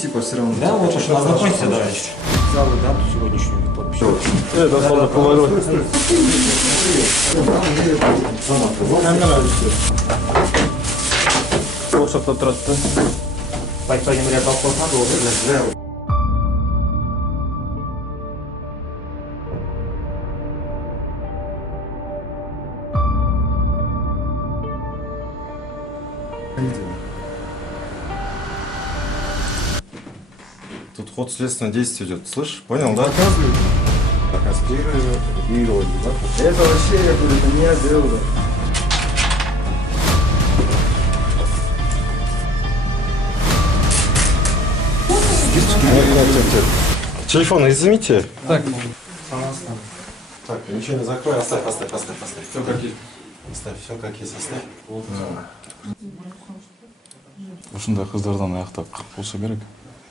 типа все равно. Да, вот что ознакомься, да, взял дату сегодняшнюю подпись. Это сам поговорил. Рұқсат тұрады. По января колхозна должен. Тут ход следственного действия идет. Слышь, понял, да? Показывают. Это вообще, я говорю, это не я делал. Телефон изымите. Так. Так, ничего не закрой, оставь. Все как есть. Оставь, все как есть, оставь. Ушундай кыздардан аяктап кырк болсо керек.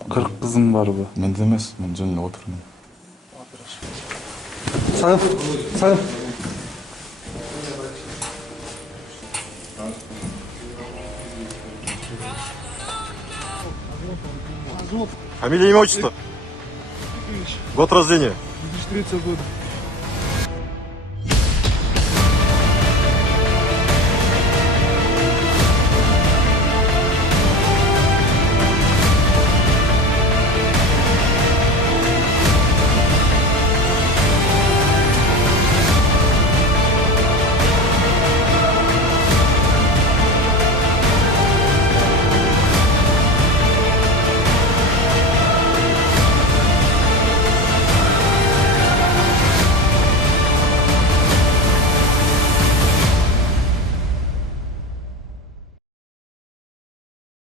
40 кызым барбы? Менде эмес, мен жөн эле отурмун. Сагын. Фамилия, имя, отчество? Год рождения? 2003 года.